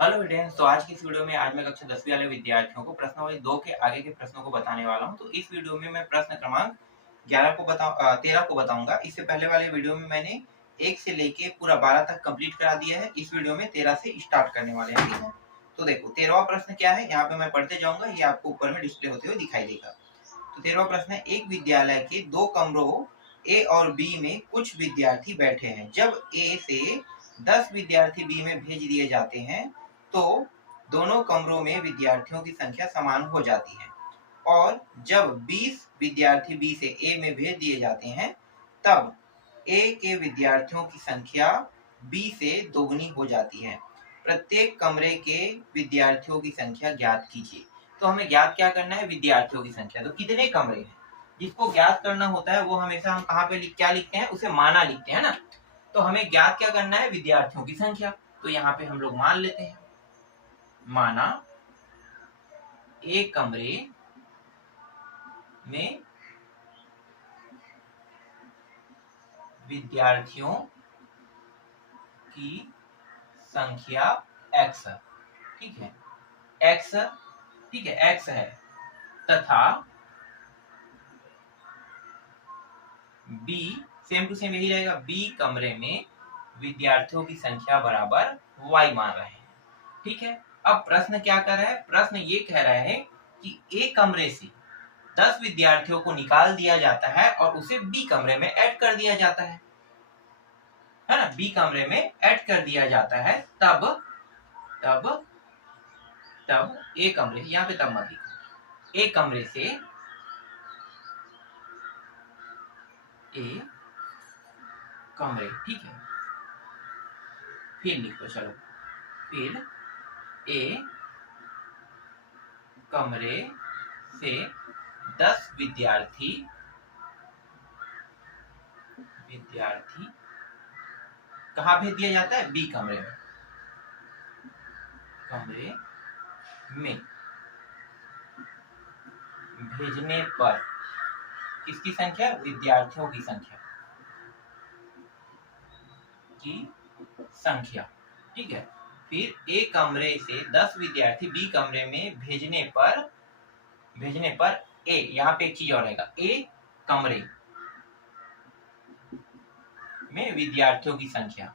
Hello students, तो आज की इस वीडियो में आज मैं कक्षा 10वीं वाले विद्यार्थियों को प्रश्नावली 2 के आगे के प्रश्नों को बताने वाला हूं। तो इस वीडियो में मैं प्रश्न क्रमांक 13 को बताऊंगा। इससे पहले वाले वीडियो में मैंने 1 से लेके पूरा 12 तक कंप्लीट करा दिया है। इस वीडियो में 13 से स्टार्ट करने वाले हैं, ठीक है। तो देखो 13वां प्रश्न क्या है, यहाँ पे मैं पढ़ते जाऊंगा, ये आपको ऊपर में डिस्प्ले होते हुए दिखाई देगा। तो 13वां प्रश्न है, एक विद्यालय के 2 कमरों ए और बी में कुछ विद्यार्थी बैठे हैं। जब ए से 10 विद्यार्थी बी में भेज दिए जाते हैं तो दोनों कमरों में विद्यार्थियों की संख्या समान हो जाती है, और जब 20 विद्यार्थी बी से ए में भेज दिए जाते हैं तब ए के विद्यार्थियों की संख्या बी से दोगुनी हो जाती है। प्रत्येक कमरे के विद्यार्थियों की संख्या ज्ञात कीजिए। तो हमें ज्ञात क्या करना है, विद्यार्थियों की संख्या। तो कितने कमरे हैं जिसको ज्ञात करना होता है वो हमेशा हम कहाँ पे क्या लिखते हैं, उसे माना लिखते हैं ना। तो हमें ज्ञात क्या करना है, विद्यार्थियों की संख्या। तो यहाँ पे हम लोग मान लेते हैं, माना एक कमरे में विद्यार्थियों की संख्या x, ठीक है, x, ठीक है, x है, तथा b सेम टू सेम यही रहेगा, b कमरे में विद्यार्थियों की संख्या बराबर y मान रहे हैं, ठीक है। अब प्रश्न क्या कर रहा है, प्रश्न ये कह रहा है कि a कमरे से 10 विद्यार्थियों को निकाल दिया जाता है और उसे बी कमरे में ऐड कर दिया जाता है ना। बी कमरे में ऐड कर दिया जाता है, तब तब तब ए कमरे, यहाँ पे तब मत लिखो, ए कमरे से ए कमरे, ठीक है, फिर लिखो, चलो, फिर ए कमरे से 10 विद्यार्थी कहाँ भेज दिया जाता है, बी कमरे में भेजने पर किसकी संख्या, विद्यार्थियों की संख्या, ठीक है। फिर ए कमरे से 10 विद्यार्थी बी कमरे में भेजने पर ए, यहाँ पे एक चीज और रहेगा, ए कमरे में विद्यार्थियों की संख्या।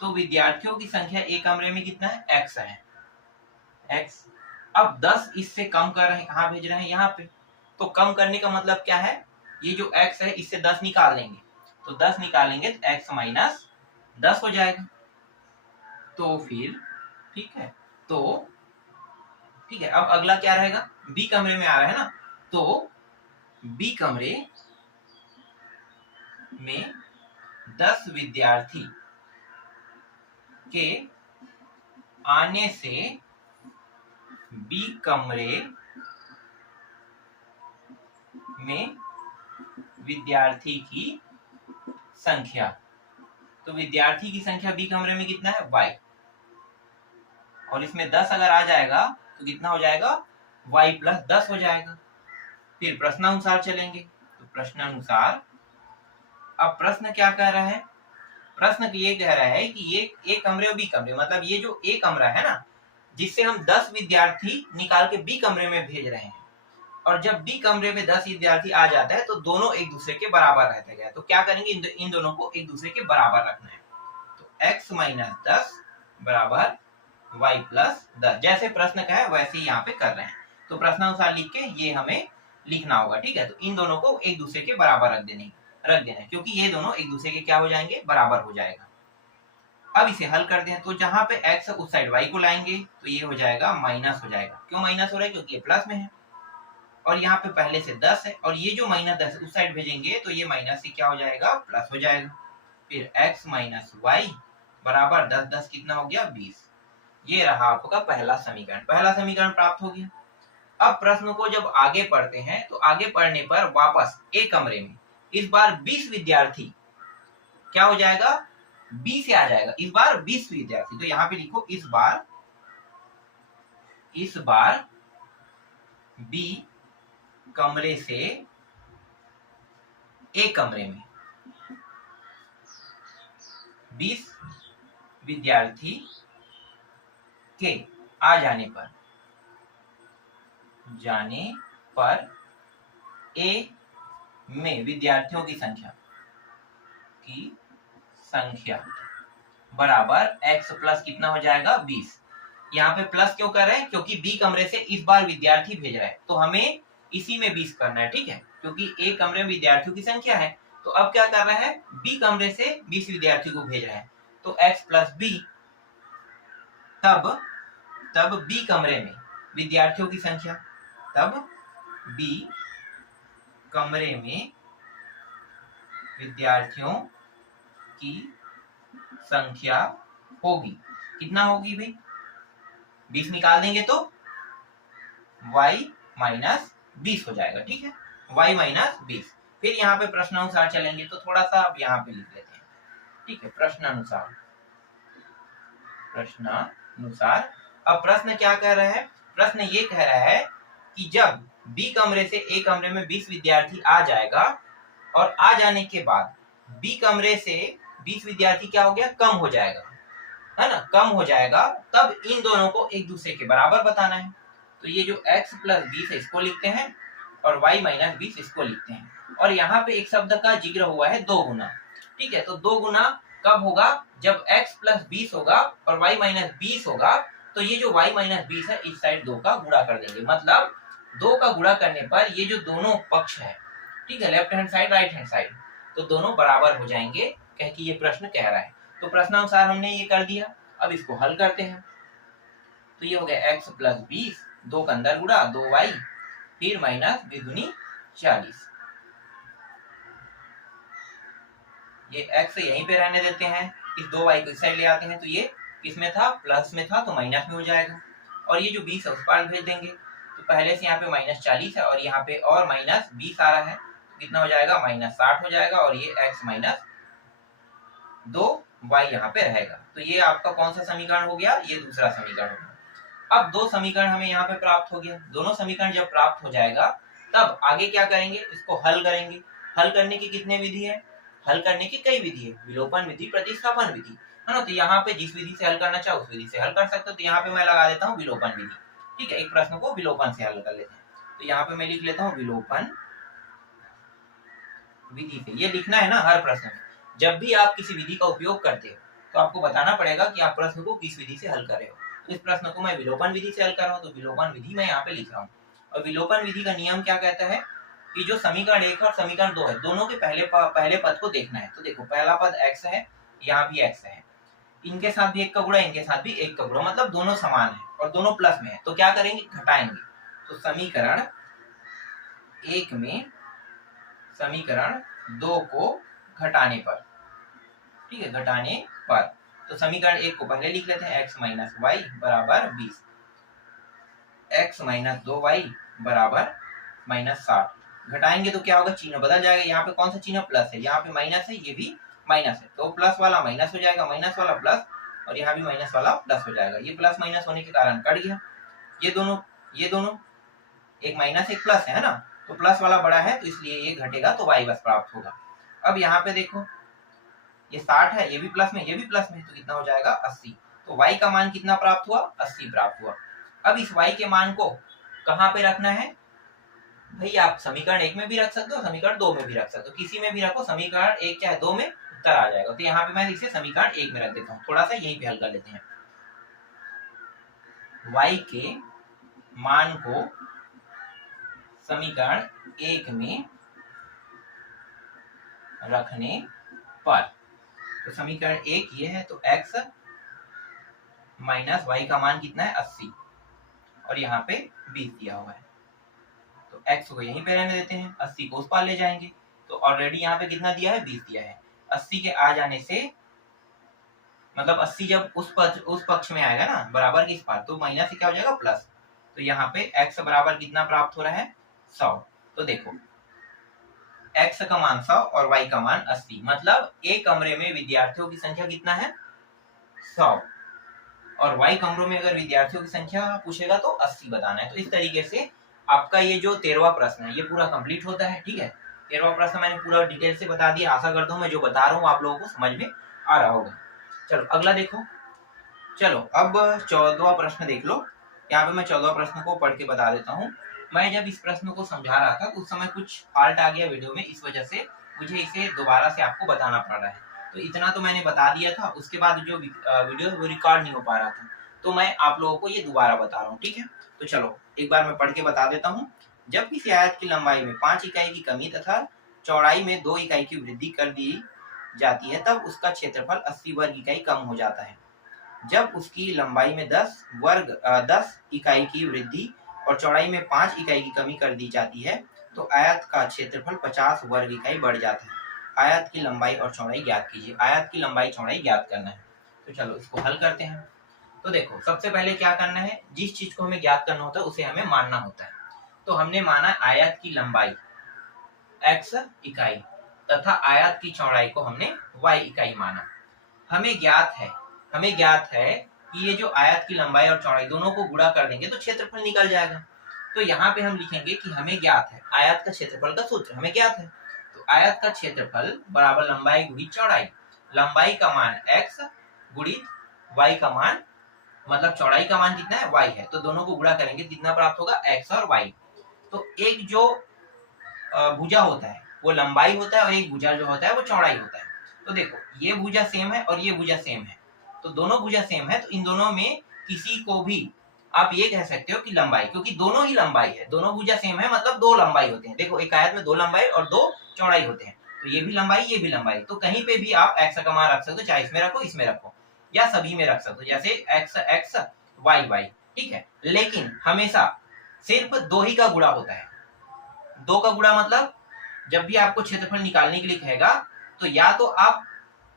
तो विद्यार्थियों की संख्या ए कमरे में कितना है, x है, x। अब 10 इससे कम कर रहे हैं, कहाँ भेज रहे हैं, यहाँ पे। तो कम करने का मतलब क्या है, ये जो x है इससे 10 निकाल लेंगे, तो 10 निकालेंगे तो x माइनस 10 हो जाएगा। तो फिर ठीक है, तो ठीक है, अब अगला क्या रहेगा, बी कमरे में आ रहा है ना, तो बी कमरे में 10 विद्यार्थी के आने से बी कमरे में विद्यार्थी की संख्या। तो विद्यार्थी की संख्या बी कमरे में कितना है, y, और इसमें 10 अगर आ जाएगा तो कितना हो जाएगा, y प्लस 10 हो जाएगा। फिर प्रश्नानुसार चलेंगे, तो प्रश्नानुसार, अब प्रश्न क्या कह रहा है, प्रश्न ये कह रहा है कि ये ए कमरे और बी कमरे, मतलब ये जो ए कमरा है ना, जिससे हम 10 विद्यार्थी निकाल के बी कमरे में भेज रहे हैं, और जब बी कमरे में 10 विद्यार्थी आ जाता है तो दोनों एक दूसरे के बराबर रहते हैं। तो क्या करेंगे, इन दोनों को एक दूसरे के बराबर रखना है। तो x माइनस 10 बराबर y प्लस 10, जैसे प्रश्न का है वैसे ही यहाँ पे कर रहे हैं। तो प्रश्नानुसार लिख के ये हमें लिखना होगा, ठीक है। तो इन दोनों को एक दूसरे के बराबर रख देना, क्योंकि ये दोनों एक दूसरे के क्या हो जाएंगे, बराबर हो जाएगा। अब इसे हल कर दें, तो जहां पे x उस साइड y को लाएंगे तो ये हो जाएगा माइनस हो जाएगा। क्यों माइनस हो रहा है, क्योंकि ये प्लस में है, और यहाँ पे पहले से 10 है, और ये जो माइनस 10 उस साइड भेजेंगे तो ये माइनस से क्या हो जाएगा, प्लस हो जाएगा। फिर x माइनस वाई बराबर 10, 10 कितना हो गया, 20। ये रहा आपका पहला समीकरण प्राप्त हो गया। अब प्रश्न को जब आगे पढ़ते हैं तो आगे पढ़ने पर वापस ए कमरे में इस बार 20 विद्यार्थी क्या हो जाएगा, बी से आ जाएगा, इस बार 20 विद्यार्थी। तो यहाँ पे लिखो, इस बार बी कमरे से ए कमरे में 20 विद्यार्थी के आ जाने पर ए में विद्यार्थियों की संख्या बराबर x प्लस कितना हो जाएगा 20। यहाँ पे प्लस क्यों कर रहे हैं, क्योंकि बी कमरे से इस बार विद्यार्थी भेज रहा है, तो हमें इसी में 20 करना है, ठीक है, क्योंकि ए कमरे में विद्यार्थियों की संख्या है। तो अब क्या कर रहा है, बी कमरे से 20 विद्यार्थी को भेज रहा है, तो x प्लस बी, तब बी कमरे में विद्यार्थियों की संख्या, तब बी कमरे में विद्यार्थियों की संख्या होगी, कितना होगी भाई, 20 निकाल देंगे तो y माइनस 20 हो जाएगा, ठीक है, y माइनस 20। फिर यहाँ पे प्रश्नानुसार चलेंगे, तो थोड़ा सा अब यहाँ पे लिख लेते हैं, ठीक है, प्रश्नानुसार। अब प्रश्न क्या कह रहा है, प्रश्न ये कह रहा है कि जब बी कमरे से ए कमरे में 20 विद्यार्थी आ जाएगा और आ जाने के बाद बी कमरे से 20 विद्यार्थी क्या हो गया, कम हो जाएगा, है ना, कम हो जाएगा, तब इन दोनों को एक दूसरे के बराबर बताना है। तो ये जो x प्लस 20 है इसको लिखते हैं और y माइनस 20 इसको लिखते हैं, और यहाँ पे एक शब्द का जिक्र हुआ है 2 गुना, ठीक है, तो 2 गुना कब होगा, जब x प्लस 20 होगा और y माइनस 20 होगा, तो ये जो y माइनस 20 है इस साइड 2 का गुणा कर देंगे, मतलब 2 का गुणा करने पर ये जो दोनों पक्ष है, ठीक है, left hand side right hand side, तो दोनों बराबर हो जाएंगे, कह के ये प्रश्न कह रहा है। तो प्रश्नानुसार हमने ये कर दिया, अब इसको हल करते हैं, तो ये हो गया x प्लस 20, 2 का अंदर गुणा 2y, फिर माइनस 2 दूनी 40, ये x यहीं पे रहने देते हैं, इस 2y को इस साइड ले आते हैं, तो ये किसमें था, प्लस में था, तो माइनस में हो जाएगा, और ये जो 20 है उस पार भेज देंगे, तो पहले से यहाँ पे माइनस 40 है और यहाँ पे और माइनस 20 आ रहा है, तो कितना हो जाएगा, माइनस 60 हो जाएगा, और ये x माइनस 2y यहाँ पे रहेगा। तो ये आपका कौन सा समीकरण हो गया, ये दूसरा समीकरण हो गया। अब 2 समीकरण हमें यहाँ पे प्राप्त हो गया, दोनों समीकरण जब प्राप्त हो जाएगा तब आगे क्या करेंगे, इसको हल करेंगे। हल करने की कितने विधि है, हल करने की कई विधि है, विलोपन विधि, प्रतिस्थापन विधि, है ना, तो यहाँ पे जिस विधि से हल करना चाहे उस विधि से हल कर सकते हो, तो यहाँ पे मैं लगा देता हूँ विलोपन विधि, ठीक है, एक प्रश्न को विलोपन से हल कर लेते हैं, तो यहाँ पे मैं लिख लेता हूँ विलोपन विधि से। ये लिखना है ना हर प्रश्न में, जब भी आप किसी विधि का उपयोग करते हो तो आपको बताना पड़ेगा कि आप प्रश्न को किस विधि से हल कर रहे हो। तो इस प्रश्न को मैं विलोपन विधि से हल कर रहा हूँ, तो विलोपन विधि मैं यहाँ पे लिख रहा हूँ। और विलोपन विधि का नियम क्या कहता है कि जो समीकरण 1 और समीकरण 2 है, दोनों के पहले पद को देखना है। तो देखो पहला पद x है, यहाँ भी x है, इनके साथ भी 1 का गुणा, इनके साथ भी 1 का गुणा, मतलब दोनों समान है और दोनों प्लस में है, तो क्या करेंगे, घटाएंगे। तो समीकरण 1 में समीकरण 2 को घटाने पर, ठीक है, घटाने पर, तो समीकरण 1 को पहले लिख लेते हैं, x माइनस वाई बराबर 20, x माइनस 2y बराबर माइनस 60, घटाएंगे तो क्या होगा, चिन्ह बदल जाएगा, यहाँ पे कौन सा चिन्ह, प्लस है, यहाँ पे माइनस है, ये भी माइनस है, तो प्लस वाला माइनस हो जाएगा, माइनस वाला प्लस, और यहाँ भी माइनस वाला प्लस हो जाएगा, ये प्लस माइनस होने के कारण कट गया, ये दोनों एक माइनस एक प्लस है ना, तो प्लस वाला बड़ा है तो इसलिए ये घटेगा, तो y बस प्राप्त होगा। अब यहाँ पे देखो ये 60 है, ये भी प्लस में, ये भी प्लस में, तो कितना हो जाएगा 80, तो y का मान कितना प्राप्त हुआ, 80 प्राप्त हुआ। अब इस y के मान को कहाँ पे रखना है भाई, आप समीकरण 1 में भी रख सकते हो, समीकरण 2 में भी रख सकते हो, किसी में भी रखो, समीकरण 1 चाहे 2 में उत्तर आ जाएगा। तो यहाँ पे मैं इसे समीकरण 1 में रख देता हूँ, थोड़ा सा यहीं पे हल कर लेते हैं। y के मान को समीकरण 1 में रखने पर, तो समीकरण 1 ये है, तो x माइनस y का मान कितना है 80, और यहाँ पे 20 दिया हुआ है, तो x को यहीं पे रहने देते हैं, 80 को उस पार ले जाएंगे, तो ऑलरेडी यहाँ पे कितना दिया है, 20 दिया है, 80 के आ जाने से मतलब 80 जब उस पक्ष में आएगा ना बराबर के इस पार, तो माइनस से क्या हो जाएगा प्लस, तो यहाँ पे x बराबर कितना प्राप्त हो रहा है 100। तो देखो x का मान 100 और y का मान 80, मतलब एक कमरे में विद्यार्थियों की संख्या कितना है 100, और y कमरों में अगर विद्यार्थियों की संख्या पूछेगा तो 80 बताना है। तो इस तरीके से आपका ये जो 13वां प्रश्न है ये पूरा कंप्लीट होता है, ठीक है। 13वां प्रश्न मैंने पूरा डिटेल से बता दिया, आशा करता हूँ मैं जो बता रहा हूँ आप लोगों को समझ में आ रहा होगा। चलो अगला देखो, चलो अब 14वां प्रश्न देख लो। यहाँ पे मैं 14वां प्रश्न को पढ़ के बता देता हूँ। मैं जब इस प्रश्न को समझा रहा था तो उस समय कुछ फॉल्ट आ गया वीडियो में, इस वजह से मुझे इसे दोबारा से आपको बताना पड़ रहा है। तो इतना तो मैंने बता दिया था, उसके बाद जो वीडियो है वो रिकॉर्ड नहीं हो पा रहा था, तो मैं आप लोगों को ये दोबारा बता रहा हूँ, ठीक है। तो चलो एक बार मैं पढ़ के बता देता हूँ। जब किसी आयत की लंबाई में 5 इकाई की कमी तथा चौड़ाई में 2 इकाई की वृद्धि कर दी जाती है, तब उसका क्षेत्रफल 80 वर्ग इकाई कम हो जाता है। जब उसकी लंबाई में 10 इकाई की वृद्धि और चौड़ाई में 5 इकाई की कमी कर दी जाती है, तो आयत का क्षेत्रफल 50 वर्ग इकाई बढ़ जाता है। आयत की लंबाई और चौड़ाई ज्ञात कीजिए। आयत की लंबाई चौड़ाई ज्ञात करना है। तो चलो इसको हल करते हैं। तो देखो सबसे पहले क्या करना है, जिस चीज को हमें ज्ञात करना होता है उसे हमें मानना होता है। तो हमने माना आयत की लंबाई x इकाई तथा आयत की चौड़ाई को हमने y इकाई माना। हमें ज्ञात है कि ये जो आयत की लंबाई और चौड़ाई दोनों को गुणा कर देंगे तो क्षेत्रफल निकल जाएगा। तो यहाँ पे हम लिखेंगे कि हमें ज्ञात है आयत का क्षेत्रफल का सूत्र हमें ज्ञात है। तो आयत का क्षेत्रफल बराबर लंबाई गुणित चौड़ाई। लंबाई का मान x गुणित y का मान, मतलब चौड़ाई का मान कितना है y है, तो दोनों को गुणा करेंगे कितना प्राप्त होगा x और y। तो एक जो भुजा होता है वो लंबाई होता है और एक भुजा जो होता है वो चौड़ाई होता है। तो देखो ये भुजा सेम है और ये भुजा सेम है, तो दोनों भुजा सेम है, तो इन दोनों में किसी को भी आप ये कह सकते हो कि लंबाई, क्योंकि दोनों ही लंबाई है, दोनों भुजा सेम है मतलब दो लंबाई होते हैं। देखो एक आयत में 2 लंबाई और 2 चौड़ाई होते हैं, तो ये भी लंबाई ये भी लंबाई। तो कहीं पे भी आप एक्स का मान रख सकते हो, चाहे इसमें रखो इसमें रखो या सभी में रख सकते हो, जैसे एक्स एक्स वाई वाई, ठीक है। लेकिन हमेशा सिर्फ 2 ही का गुणा होता है। 2 का गुणा मतलब जब भी आपको क्षेत्रफल निकालने के लिए कहेगा तो या तो आप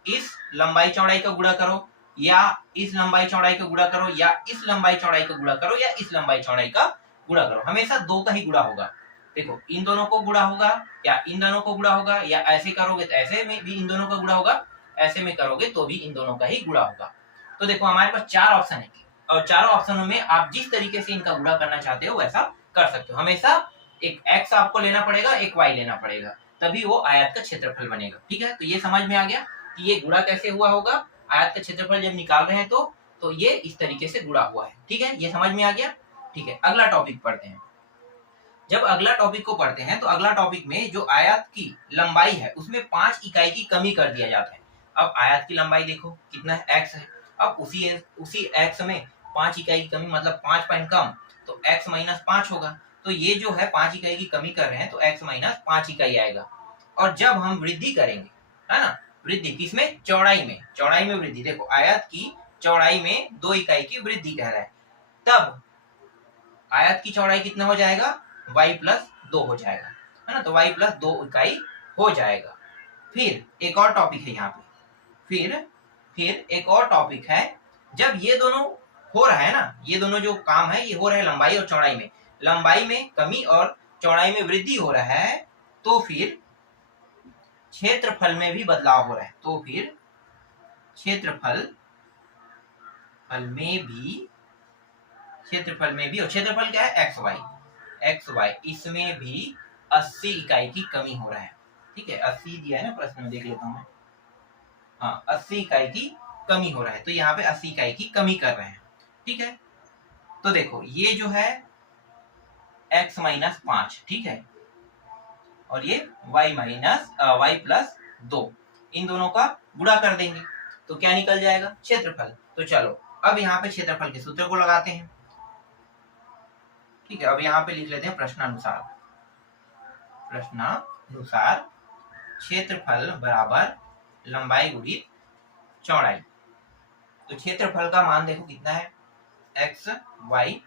इस लंबाई चौड़ाई का गुणा करो, या इस लंबाई चौड़ाई का गुणा करो, या इस लंबाई चौड़ाई का गुणा करो, या इस लंबाई चौड़ाई का गुणा करो। हमेशा 2 का ही गुणा होगा। देखो इन दोनों को गुणा होगा या इन दोनों को गुणा होगा, या ऐसे करोगे तो ऐसे में भी इन दोनों का गुणा होगा, ऐसे में करोगे तो भी इन दोनों का ही गुणा होगा। तो देखो हमारे पास 4 ऑप्शन है और चारों ऑप्शनों में आप जिस तरीके से इनका गुणा करना चाहते हो वैसा कर सकते हो। हमेशा एक x आपको लेना पड़ेगा, एक y लेना पड़ेगा, तभी वो आयत का क्षेत्रफल बनेगा, ठीक है। तो ये समझ में आ गया कि ये गुणा कैसे हुआ होगा। आयत का क्षेत्रफल जब निकाल रहे हैं तो ये इस तरीके से गुणा हुआ है, ठीक है। ये समझ में आ गया, ठीक है। अगला टॉपिक पढ़ते हैं। जब अगला टॉपिक को पढ़ते हैं तो अगला टॉपिक में जो आयत की लंबाई है उसमें 5 इकाई की कमी कर दिया जाता है। अब आयत की लंबाई देखो कितना है, x है। अब उसी x में 5 इकाई की कमी मतलब 5 पॉइंट कम, तो x माइनस 5 होगा। तो ये जो है 5 इकाई की कमी कर रहे हैं तो x माइनस 5 इकाई आएगा। और जब हम वृद्धि करेंगे, है ना, वृद्धि किसमें, चौड़ाई में वृद्धि। देखो आयत की चौड़ाई में 2 इकाई की वृद्धि कह रहा है, तब आयत की चौड़ाई कितना हो जाएगा, y प्लस 2 हो जाएगा, है ना। तो y प्लस 2 इकाई हो जाएगा। फिर एक और टॉपिक है यहाँ पे, फिर एक और टॉपिक है। जब ये दोनों हो रहा है ना, ये दोनों जो काम है ये हो रहा है लंबाई और चौड़ाई में, लंबाई में कमी और चौड़ाई में वृद्धि हो रहा है, तो फिर क्षेत्रफल में भी बदलाव हो रहा है। तो फिर क्षेत्रफल में भी और क्षेत्रफल क्या है, एक्स वाई, इसमें भी 80 इकाई की कमी हो रहा है, ठीक है। 80 दिया है ना प्रश्न में, देख लेता हूं मैं। हाँ 80 इकाई की कमी हो रहा है, तो यहाँ पे 80 इकाई की कमी कर रहे हैं, ठीक है। तो देखो ये जो है x माइनस 5, ठीक है, और ये y प्लस 2, इन दोनों का गुणा कर देंगे तो क्या निकल जाएगा, क्षेत्रफल। तो चलो अब यहाँ पे क्षेत्रफल के सूत्र को लगाते हैं, ठीक है। अब यहाँ पे लिख लेते हैं प्रश्नानुसार क्षेत्रफल बराबर लंबाई गुणित चौड़ाई। तो क्षेत्रफल का मान देखो कितना है, एक्स वाई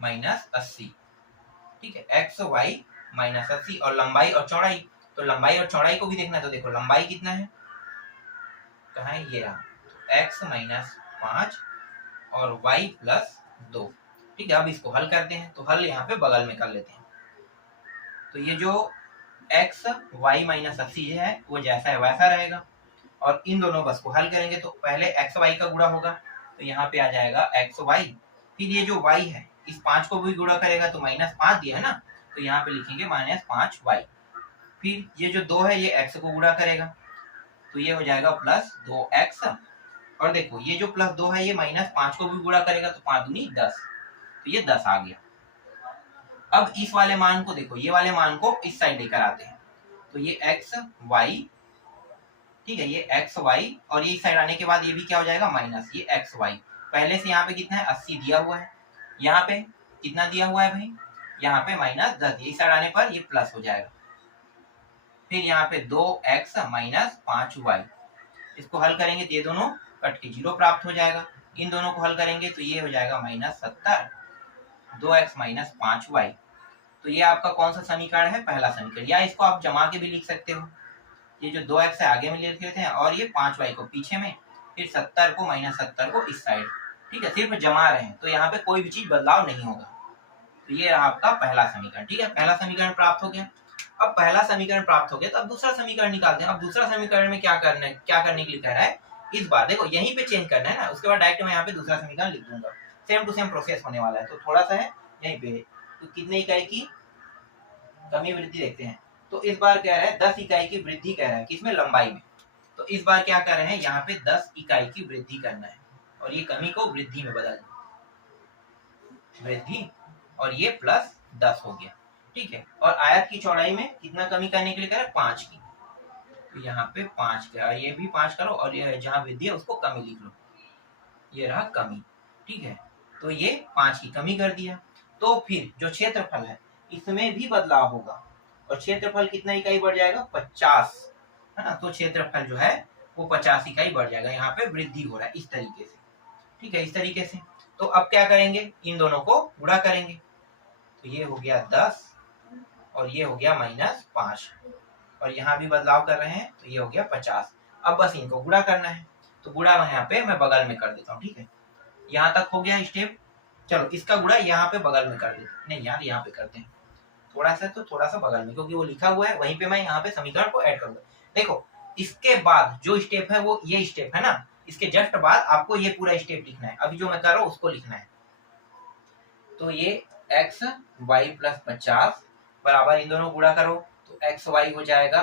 माइनस 80, ठीक है, एक्स वाई माइनस 80। और लंबाई और चौड़ाई, तो लंबाई और चौड़ाई को भी देखना है। तो देखो लंबाई कितना है, कहाँ है, ये रहा, एक्स माइनस 5 और वाई प्लस 2, ठीक है। अब इसको हल करते हैं, तो हल यहाँ पे बगल में कर लेते हैं। तो ये जो एक्स वाई माइनस 80 है वो जैसा है वैसा रहेगा, और इन दोनों बस को हल करेंगे तो पहले एक्स वाई का गुणा होगा, तो यहाँ पे आ जाएगा एक्स वाई। फिर ये जो वाई है इस 5 को भी गुणा करेगा तो माइनस 5 दिया है ना, तो यहाँ पे लिखेंगे माइनस 5 वाई। फिर ये जो 2 है ये एक्स को गुणा करेगा तो ये हो जाएगा प्लस 2 एक्स, और देखो ये जो +2 है ये -5 को भी गुणा करेगा तो 5 दूनी 10, तो ये 10 आ गया। अब इस वाले मान को देखो, ये वाले मान को इस साइड लेकर आते हैं, तो ये x y, ठीक है, ये x y और ये इस साइड आने के बाद ये भी क्या हो जाएगा माइनस, ये x y। पहले से यहाँ पे कितना है 80 दिया हुआ है, यहाँ पे कितना दिया हुआ है भाई, यहाँ पे -10, इस साइड आने पर ये प्लस हो जाएगा। फिर यहाँ पे 2x - 5y, इसको हल करेंगे तो ये दोनों कट के 0 प्राप्त हो जाएगा। इन दोनों को हल करेंगे तो ये हो जाएगा -70, 2x - 5y। तो ये आपका कौन सा समीकरण है, पहला समीकरण। या इसको आप जमा के भी लिख सकते हो, ये जो 2x है आगे में लिख लेते हैं और ये 5y को पीछे में, फिर 70 को -70 को इस साइड, ठीक है, सिर्फ जमा रहे हैं तो यहाँ पे कोई भी चीज बदलाव नहीं होगा। तो ये आपका पहला समीकरण, ठीक है, पहला समीकरण प्राप्त हो गया। अब पहला समीकरण प्राप्त हो गया तो अब दूसरा समीकरण निकालते हैं। अब दूसरा समीकरण में क्या करना है, क्या करने के लिए कह रहा है, इस बार देखो यहीं पे चेंज करना है ना, उसके बाद डायरेक्ट मैं यहाँ पे दूसरा समीकरण लिख दूंगा, सेम टू सेम प्रोसेस होने वाला है। तो थोड़ा सा है यहीं पे, तो कितने इकाई की कमी वृद्धि देखते हैं। तो इस बार कह रहा है 10 इकाई की वृद्धि कह रहा है, किसमें, लंबाई में। तो इस बार क्या कर रहे हैं, यहाँ पे 10 इकाई की वृद्धि करना है और ये कमी को वृद्धि में बदल, वृद्धि, और ये +10 हो गया, ठीक है। और आयत की चौड़ाई में कितना कमी करने के लिए कह रहा है, 5 की, तो यहाँ पे 5 का, ये भी 5 करो और ये जहाँ वृद्धि है उसको कमी लिख लो, ये रहा कमी, ठीक है। तो ये 5 की कमी कर दिया। तो फिर जो क्षेत्रफल है इसमें भी बदलाव होगा, और क्षेत्रफल कितना इकाई बढ़ जाएगा, 50, है ना। तो क्षेत्रफल जो है वो 50 इकाई बढ़ जाएगा, यहाँ पे वृद्धि हो रहा है इस तरीके से, ठीक है, इस तरीके से। तो अब क्या करेंगे, इन दोनों को गुणा करेंगे, तो ये हो गया 10 और ये हो गया -5, और यहाँ भी बदलाव कर रहे हैं तो ये हो गया 50। अब बस इनको गुणा करना है, तो गुणा यहाँ पे मैं बगल में कर देता हूँ, ठीक है, यहाँ तक हो गया स्टेप। चलो इसका गुणा यहाँ पे बगल में कर देते हैं, नहीं यार यहाँ पे करते हैं, थोड़ा सा, तो थोड़ा सा बगल में, क्योंकि वो लिखा हुआ है वहीं पे मैं यहाँ पे समीकरण को ऐड करूंगा। देखो इसके बाद जो स्टेप है वो ये स्टेप है ना, इसके जस्ट बाद आपको ये पूरा स्टेप लिखना है, अभी जो मैं कर रहा हूँ उसको लिखना है। तो ये x y + 50 बराबर, इन दोनों गुणा करो तो x y हो जाएगा,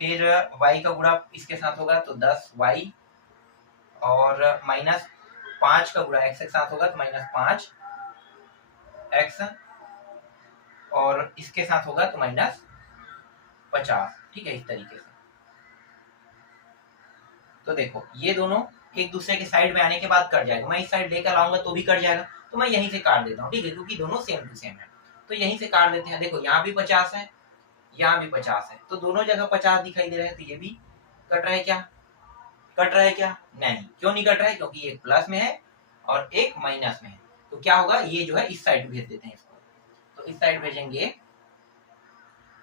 फिर y का गुणा इसके साथ होगा तो 10y, और -5 का गुणा x के साथ होगा तो -5x, और इसके साथ होगा तो -50, ठीक है, इस तरीके से। तो देखो ये दोनों एक दूसरे के साइड में आने के बाद कट जाएगा, मैं इस साइड लेकर आऊंगा तो भी कट जाएगा, तो मैं यहीं से काट देता हूँ, ठीक है, क्योंकि दोनों सेम टू सेम है, तो यहीं से काट देते हैं। देखो यहाँ भी 50 है, यहाँ भी 50 है, तो दोनों जगह 50 दिखाई दे रहा है, तो ये भी कट रहा है, क्या कट रहा है, क्या नहीं, क्यों नहीं कट रहा है, क्योंकि एक प्लस में है और एक माइनस में है। तो क्या होगा, ये जो है इस साइड भेज देते हैं इसको, तो इस साइड भेजेंगे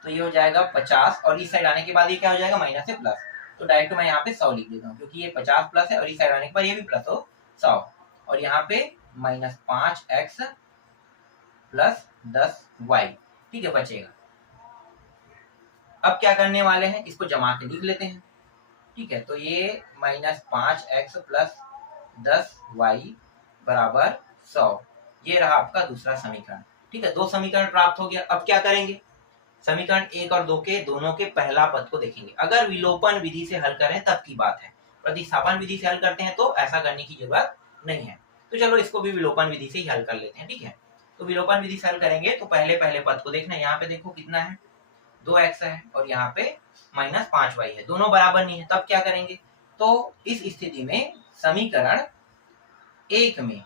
तो ये हो जाएगा 50, और इस साइड आने के बाद ये क्या हो जाएगा, माइनस से प्लस, तो डायरेक्ट मैं यहाँ पे 100 लिख देता हूँ, क्योंकि ये 50 प्लस है और इस साइड आने के बाद ये भी प्लस हो 100, और यहाँ पे -5x + 10y, ठीक है, बचेगा। अब क्या करने वाले हैं, इसको जमा के लिख लेते हैं, ठीक है। तो ये -5x + 10y बराबर 100, ये रहा आपका दूसरा समीकरण, ठीक है। 2 समीकरण प्राप्त हो गया। अब क्या करेंगे, समीकरण 1 और 2 के दोनों के पहला पद को देखेंगे। अगर विलोपन विधि से हल करें तब की बात है, प्रतिस्थापन विधि से हल करते हैं तो ऐसा करने की जरूरत नहीं है। तो चलो इसको भी विलोपन विधि से ही हल कर लेते हैं, ठीक है। तो विलोपन विधि से हल करेंगे तो पहले पद को देखना है, यहाँ पे देखो कितना है, 2x है और यहाँ पे -5y है, दोनों बराबर नहीं है, तब क्या करेंगे, तो इस स्थिति में समीकरण 1 में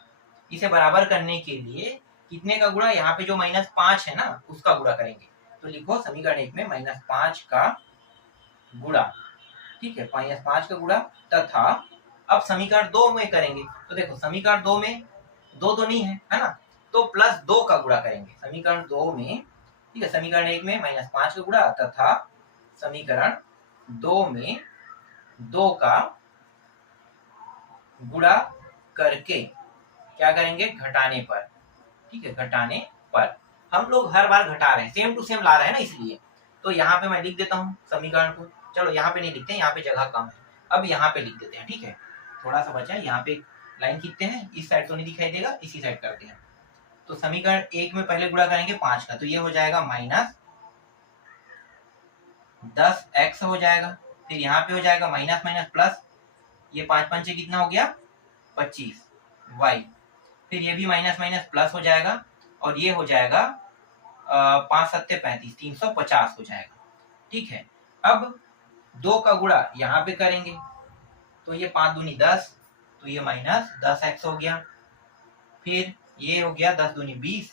इसे बराबर करने के लिए कितने का गुणा, यहाँ पे जो -5 है ना उसका गुणा करेंगे। तो लिखो समीकरण 1 में -5 का गुणा, ठीक है, -5 का गुणा, तथा अब समीकरण 2 में करेंगे। तो देखो समीकरण 2 में 2 तो नहीं है, है ना, तो +2 का गुणा करेंगे समीकरण 2 में, ठीक है। समीकरण 1 में -5 का गुणा तथा समीकरण 2 में 2 का गुणा करके क्या करेंगे, घटाने पर, ठीक है, घटाने पर। हम लोग हर बार घटा रहे हैं, सेम टू सेम ला रहे हैं ना, इसलिए तो यहाँ पे मैं लिख देता हूँ समीकरण को। चलो यहाँ पे नहीं लिखते हैं, यहाँ पे जगह कम है, अब यहाँ पे लिख देते हैं, ठीक है, थोड़ा सा बचा है, यहाँ पे लाइन खींचते हैं, इस साइड तो नहीं दिखाई देगा, इसी साइड करते हैं। तो समीकरण 1 में पहले गुणा करेंगे 5 का, तो ये हो जाएगा -10x हो जाएगा, फिर यहाँ पे हो जाएगा माइनस माइनस प्लस, ये 5 पंचे कितना हो गया 25 y। फिर ये भी माइनस माइनस प्लस हो जाएगा और ये हो जाएगा 5 सत्ते 35 350 हो जाएगा। ठीक है, अब 2 का गुणा यहाँ पे करेंगे तो ये 5 दूनी 10, तो ये माइनस 10x हो गया। फिर ये हो गया 10 दूनी 20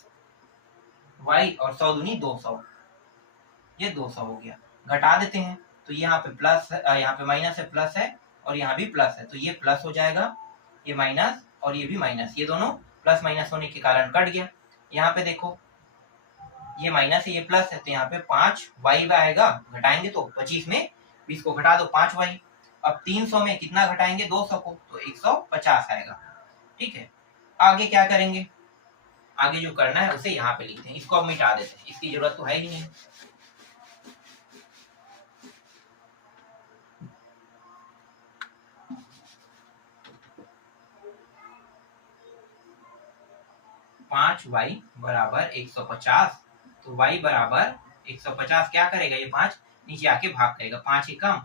y और 100 दूनी 200, ये 200 हो गया। घटा देते हैं तो यहाँ पे प्लस, यहाँ पे माइनस है प्लस है और यहाँ भी प्लस है, तो ये प्लस हो जाएगा, ये माइनस और ये भी माइनस, ये दोनों प्लस माइनस होने के कारण कट गया। यहाँ पे देखो ये माइनस है ये प्लस है, तो यहाँ पे 5y आएगा, घटाएंगे तो 25 में 20 को घटा दो 5y। अब 300 में कितना घटाएंगे 200 को, तो 150 आएगा। ठीक है, आगे क्या करेंगे, आगे जो करना है उसे यहाँ पे लिखते हैं, इसको अब मिटा देते हैं, इसकी जरूरत तो है ही नहीं। पांच y बराबर 150, तो y बराबर 150 क्या करेगा, ये 5 नीचे आके भाग करेगा, 5 एकम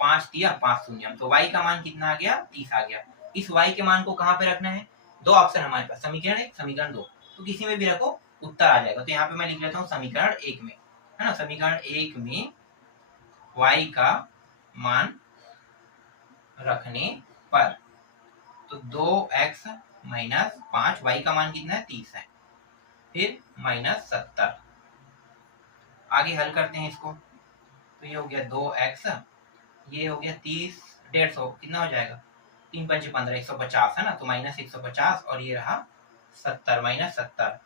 5 दिया 5 शून्य, तो y का मान कितना आ गया 30 आ गया। इस y के मान को कहाँ पे रखना है, दो ऑप्शन हमारे पास, समीकरण 1 समीकरण 2, तो किसी में भी रखो उत्तर आ जाएगा। तो यहाँ पे मैं लिख लेता हूँ समीकरण 1 में, है ना, समीकरण 1 में y का मान रखने पर, तो 2x माइनस 5, y का मान कितना है 30 है, फिर माइनस 70। आगे हल करते हैं इसको, तो ये हो गया 2x, ये हो गया 30 150, कितना हो जाएगा 3 पंचे 15 150 है ना, तो माइनस 150 और ये रहा 70 माइनस 70,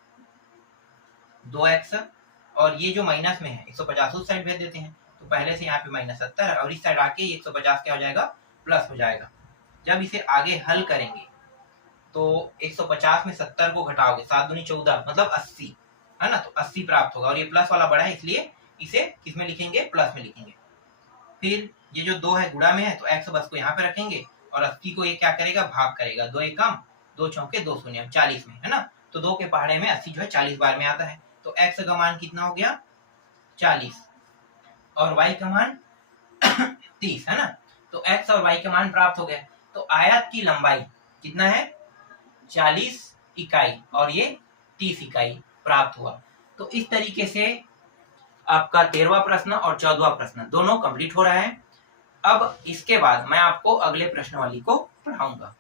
2x और ये जो माइनस में है 150 उस साइड भेज देते हैं, तो पहले से यहाँ पे माइनस 70 और इस साइड आके 150 क्या हो जाएगा प्लस हो जाएगा। जब इसे आगे हल करेंगे तो 150 में 70 को घटाओगे 7 दूनी 14 मतलब 80 है ना, तो 80 प्राप्त होगा, और ये प्लस वाला बड़ा है इसलिए इसे किसमें लिखेंगे प्लस में लिखेंगे। फिर ये जो 2 है गुणा में है, तो x बस को यहाँ पे रखेंगे और 80 को ये क्या करेगा भाग करेगा, 2 एकम 2 चौके 2 शून्य 40 में, है ना, तो 2 के पहाड़े में 80 जो है 40 बार में आता है, तो x का मान कितना हो गया 40 और y का मान 30 है ना, तो x और y का मान प्राप्त हो गया। तो आयत की लंबाई कितना है 40 इकाई और ये 30 इकाई प्राप्त हुआ। तो इस तरीके से आपका 13वां प्रश्न और 14वां प्रश्न दोनों कंप्लीट हो रहा है। अब इसके बाद मैं आपको अगले प्रश्न वाली को पढ़ाऊंगा।